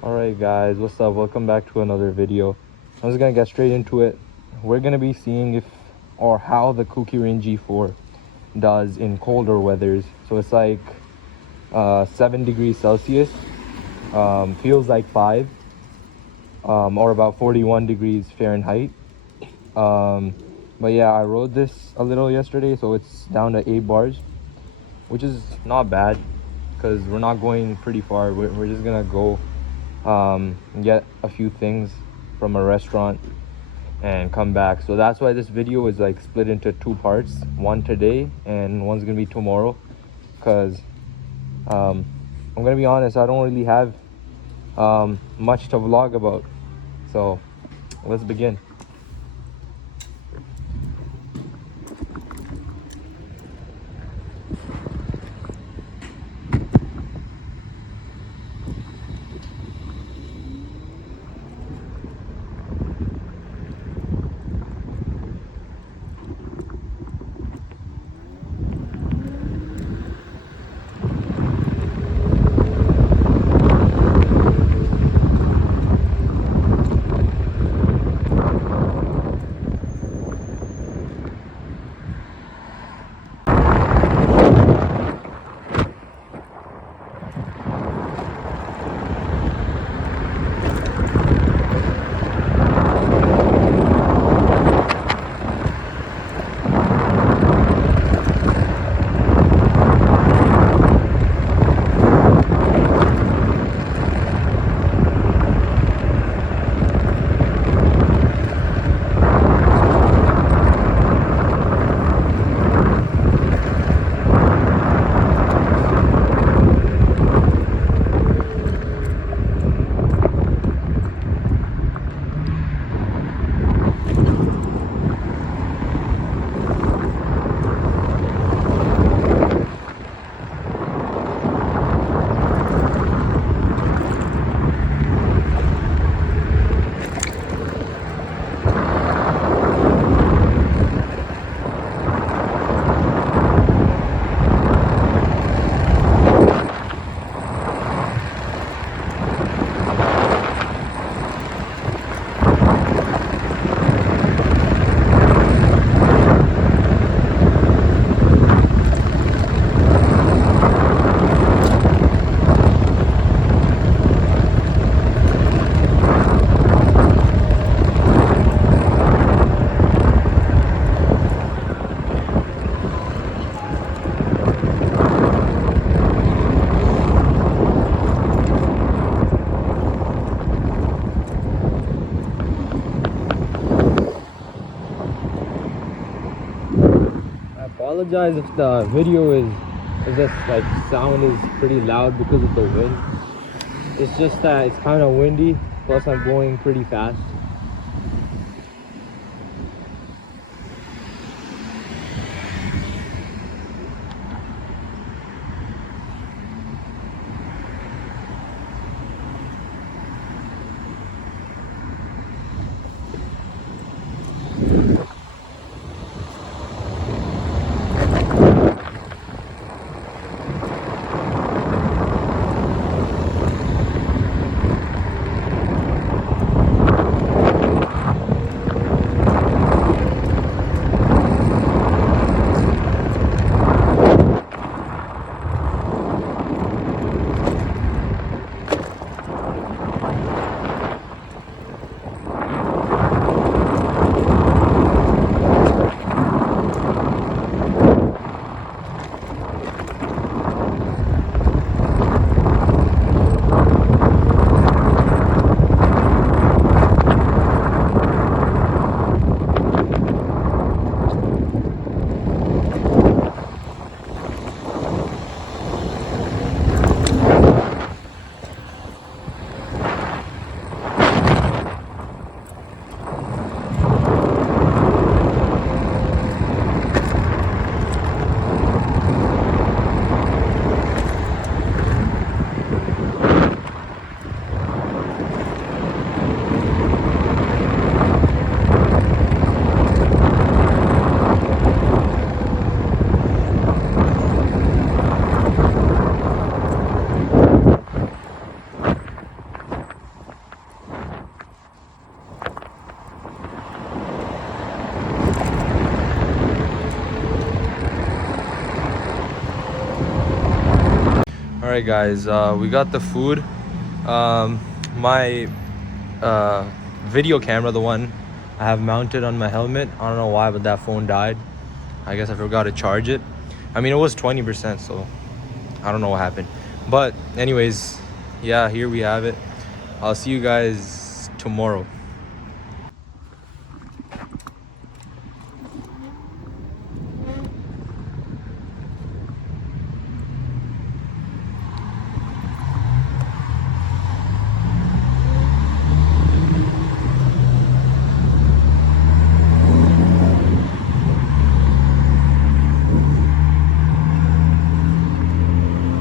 Alright guys, what's up? Welcome back to another video. I'm just gonna get straight into it. We're gonna be seeing if or how the Kukirin G4 does in colder weathers. So it's like 7 degrees Celsius, feels like 5, or about 41 degrees Fahrenheit. But yeah, I rode this a little yesterday, so it's down to 8 bars, which is not bad because we're not going pretty far. We're just gonna go get a few things from a restaurant and come back. So that's why this video is like split into 2 parts, one today and one's gonna be tomorrow, because I'm gonna be honest, I don't really have much to vlog about. So let's begin. I apologize if the video is just like sound is pretty loud because of the wind. It's just that it's kind of windy, plus I'm going pretty fast. right guys, we got the food. My video camera, the one I have mounted on my helmet, I don't know why, but that phone died. I guess I forgot to charge it. I mean, it was 20%, so I don't know what happened. But anyways, yeah, here we have it. I'll see you guys tomorrow.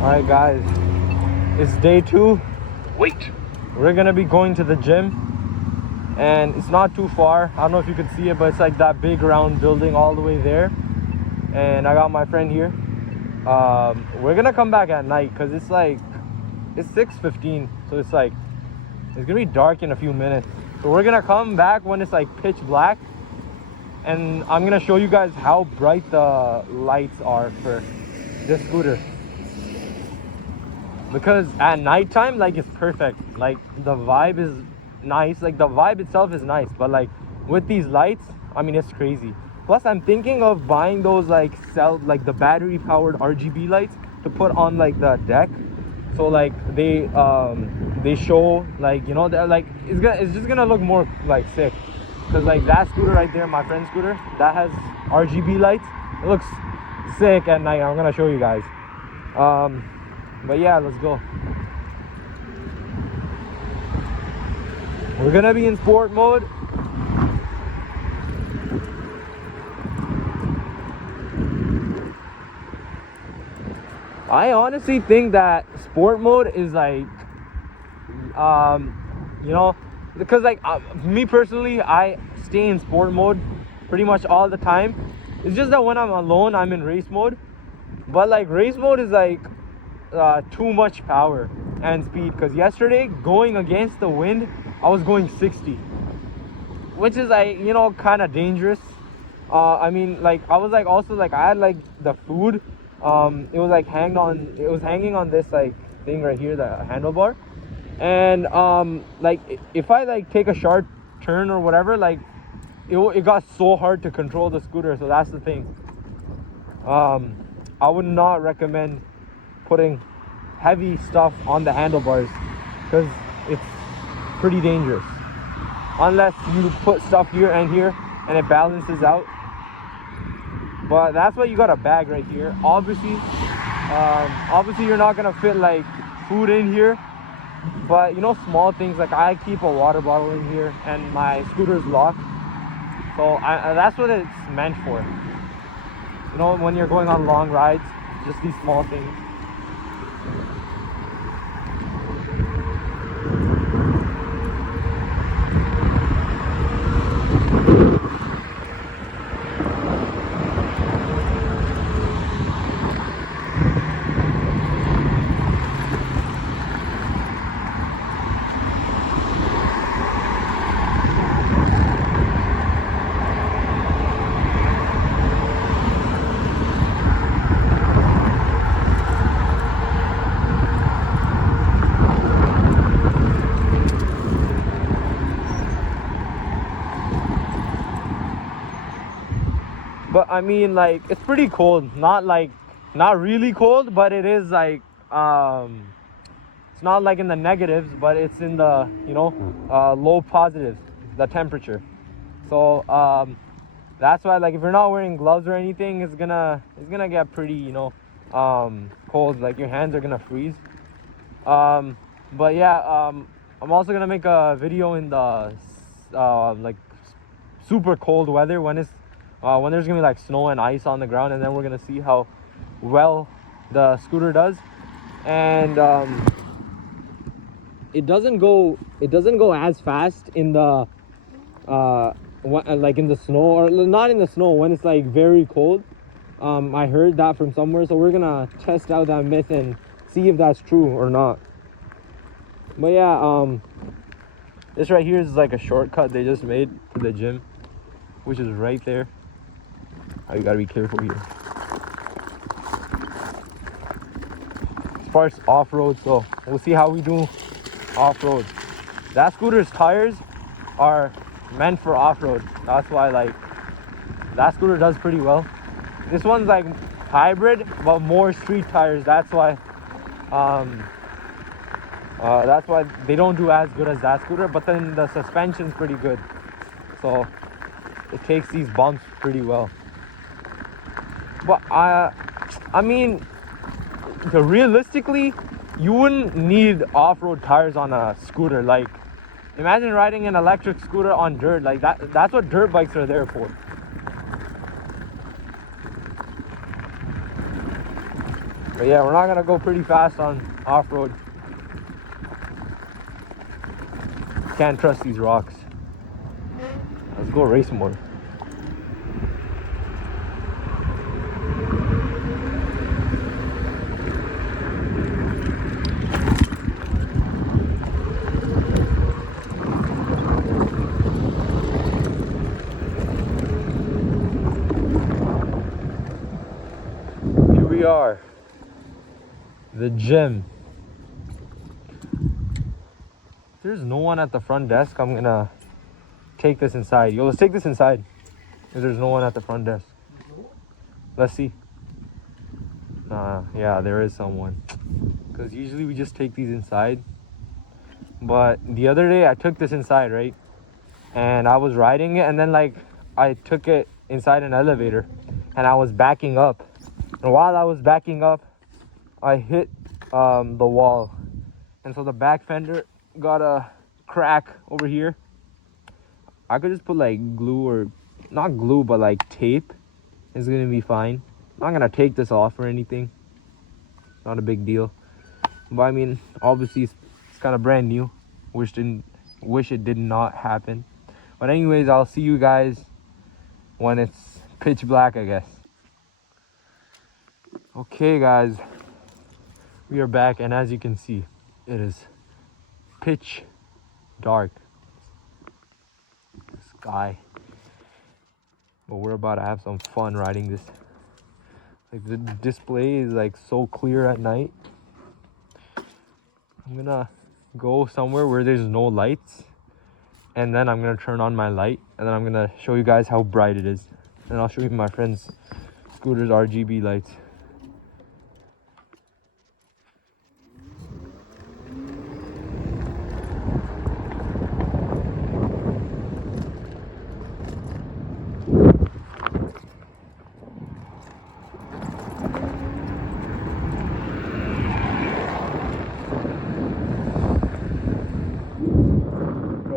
Alright guys, it's day 2. Wait. We're gonna be going to the gym, and it's not too far. I don't know if you can see it, but it's like that big round building all the way there. And I got my friend here. We're gonna come back at night because it's 6:15, so it's gonna be dark in a few minutes. So we're gonna come back when it's like pitch black, and I'm gonna show you guys how bright the lights are for this scooter. Because at nighttime, like, it's perfect. Like, the vibe is nice. Like, the vibe itself is nice, but like with these lights, I mean, it's crazy. Plus, I'm thinking of buying those like the battery powered RGB lights to put on like the deck. So like they show, like, you know, like it's just gonna look more like sick. Cause like that scooter right there, my friend's scooter, that has RGB lights. It looks sick at night. I'm gonna show you guys. But yeah, let's go. We're gonna be in sport mode. I honestly think that sport mode is like, you know, because like me personally, I stay in sport mode pretty much all the time. It's just that when I'm alone, I'm in race mode. But like race mode is like too much power and speed, because yesterday going against the wind I was going 60, which is like, you know, kind of dangerous. I mean, like, I was like, also like I had like the food, it was hanging on this like thing right here, the handlebar, and like if I like take a sharp turn or whatever, like it got so hard to control the scooter. So that's the thing. I would not recommend putting heavy stuff on the handlebars because it's pretty dangerous, unless you put stuff here and here and it balances out. But that's why you got a bag right here. Obviously you're not gonna fit like food in here, but you know, small things like I keep a water bottle in here, and my scooter's locked, so that's what it's meant for. You know, when you're going on long rides, just these small things. But I mean, like, it's pretty cold. Not really cold, but it is like, it's not like in the negatives, but it's in the, you know, low positives, the temperature. So that's why, like, if you're not wearing gloves or anything, it's gonna get pretty, you know, cold. Like, your hands are gonna freeze. But yeah, I'm also gonna make a video in the like super cold weather, when there's gonna be like snow and ice on the ground, and then we're gonna see how well the scooter does. And it doesn't go as fast in the like in the snow, or not in the snow, when it's like very cold. I heard that from somewhere, so we're gonna test out that myth and see if that's true or not. But yeah, this right here is like a shortcut they just made to the gym, which is right there. Oh, you gotta be careful here. It's first off-road, so we'll see how we do off-road. That scooter's tires are meant for off-road. That's why, like, that scooter does pretty well. This one's like hybrid, but more street tires. That's why they don't do as good as that scooter. But then the suspension's pretty good, so it takes these bumps pretty well. But I mean, realistically, you wouldn't need off-road tires on a scooter. Like, imagine riding an electric scooter on dirt. Like that's what dirt bikes are there for. But yeah, we're not gonna go pretty fast on off-road. Can't trust these rocks. Let's go race more. Here we are. The gym. There's no one at the front desk. I'm gonna take this inside. Yo, let's take this inside. If there's no one at the front desk. Let's see. Yeah, there is someone. Because usually we just take these inside. But the other day I took this inside, right? And I was riding it, and then like I took it inside an elevator and I was backing up. And while I was backing up, I hit the wall, and so the back fender got a crack over here. I could just put like glue, or not glue, but like tape. It's gonna be fine. I'm not gonna take this off or anything. It's not a big deal. But I mean, obviously it's kind of brand new. Wish it did not happen. But anyways, I'll see you guys when it's pitch black, I guess. Okay guys, we are back, and as you can see, it is pitch dark. Sky. But we're about to have some fun riding this. Like, the display is like so clear at night. I'm gonna go somewhere where there's no lights, and then I'm gonna turn on my light, and then I'm gonna show you guys how bright it is, and I'll show you my friend's scooter's RGB lights.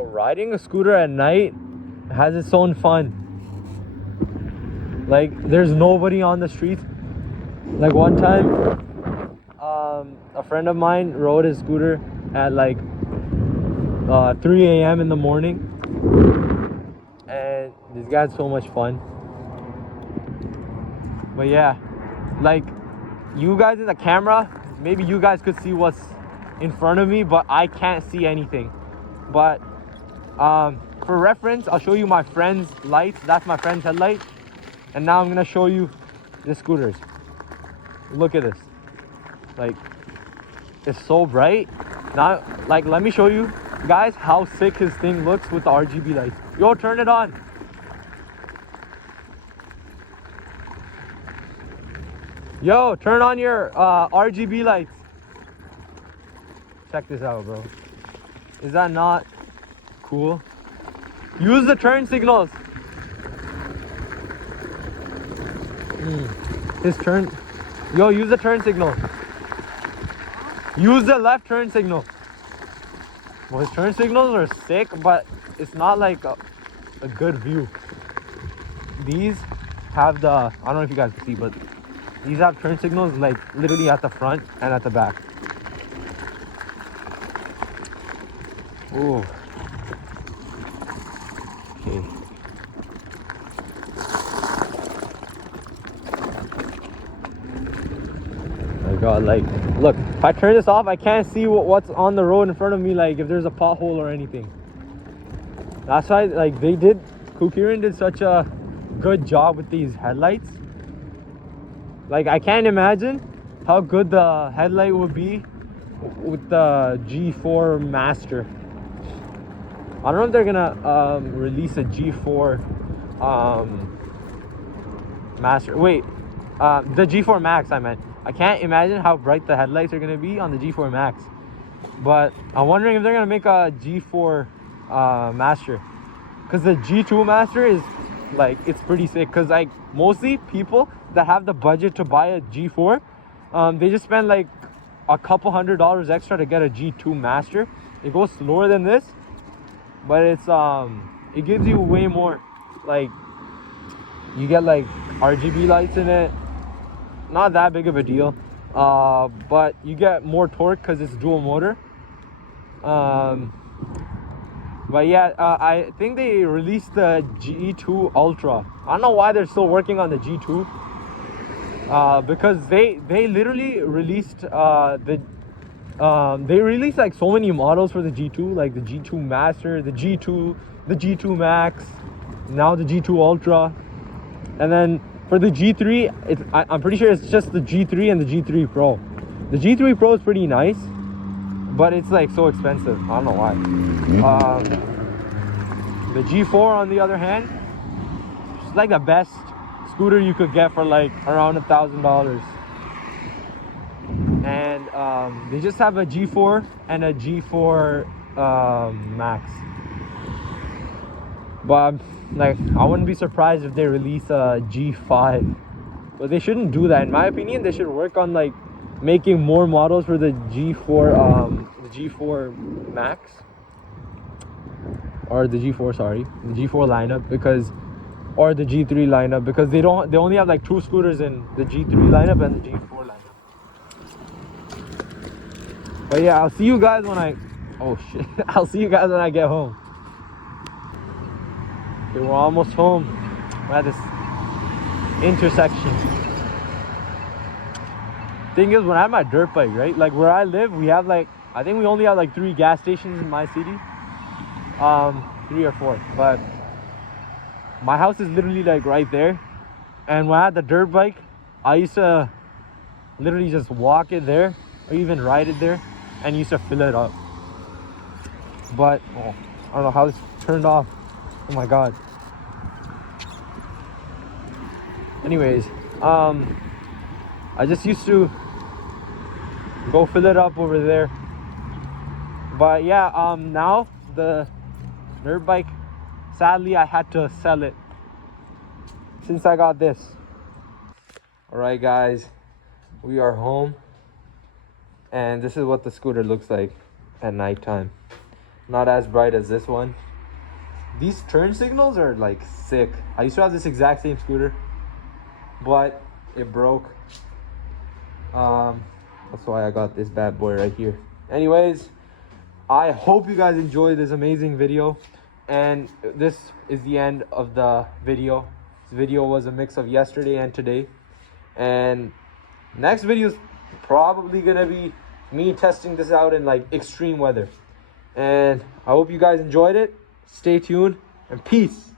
Riding a scooter at night has its own fun. Like, there's nobody on the streets. Like, one time a friend of mine rode his scooter at like 3 a.m. in the morning, and this guy's so much fun. But yeah, like, you guys in the camera, maybe you guys could see what's in front of me, but I can't see anything. But for reference, I'll show you my friend's lights. That's my friend's headlight. And now I'm gonna show you the scooters. Look at this. Like, it's so bright. Now, like, let me show you guys how sick his thing looks with the RGB lights. Yo, turn it on. Yo, turn on your RGB lights. Check this out, bro. Is that not cool? Use the turn signals. His turn. Yo, use the turn signal. Use the left turn signal. Well, his turn signals are sick, but it's not like a good view. These have the, I don't know if you guys can see, but these have turn signals like literally at the front and at the back. Ooh. Okay. My God, like, look, if I turn this off, I can't see what's on the road in front of me, like if there's a pothole or anything. That's why, like, Kukirin did such a good job with these headlights. Like, I can't imagine how good the headlight would be with the G4 Master. I don't know if they're gonna release a G4 Master. Wait, the G4 Max I meant. I can't imagine how bright the headlights are gonna be on the G4 Max. But I'm wondering if they're gonna make a G4 Master. Because the G2 Master is like, it's pretty sick. Because like mostly people that have the budget to buy a G4, they just spend like a couple $100 extra to get a G2 Master. It goes slower than this, but it's it gives you way more. Like you get like RGB lights in it, not that big of a deal, but you get more torque because it's dual motor. But yeah, I think they released the G2 Ultra. I don't know why they're still working on the G2, because they literally released they released like so many models for the G2, like the G2 Master, the G2, the G2 Max, now the G2 Ultra, and then for the G3, I'm pretty sure it's just the G3 and the G3 Pro. The G3 Pro is pretty nice, but it's like so expensive. I don't know why. The G4 on the other hand, it's like the best scooter you could get for like around $1,000. And they just have a G4 and a G4 Max. But like, I wouldn't be surprised if they release a G5. But they shouldn't do that. In my opinion, they should work on like making more models for the G4 Max, or the G4, sorry, the G4 lineup, because, or the G3 lineup, because they only have like 2 scooters in the G3 lineup and the G4 lineup. But yeah, I'll see you guys when I'll see you guys when I get home. Okay, we're almost home. We're at this intersection. Thing is, when I have my dirt bike, right, like where I live, we have like, I think we only have like 3 gas stations in my city, 3 or 4, but my house is literally like right there. And when I had the dirt bike, I used to literally just walk it there or even ride it there and used to fill it up. But I don't know how this turned off. Oh my god. Anyways, I just used to go fill it up over there. But yeah, now the dirt bike, sadly I had to sell it since I got this. All right guys, we are home, and this is what the scooter looks like at nighttime. Not as bright as this one. These turn signals are like sick. I used to have this exact same scooter, but it broke. That's why I got this bad boy right here. Anyways, I hope you guys enjoyed this amazing video, and this is the end of the video. This video was a mix of yesterday and today, and next video is probably gonna be me testing this out in like extreme weather. And I hope you guys enjoyed it. Stay tuned, and peace.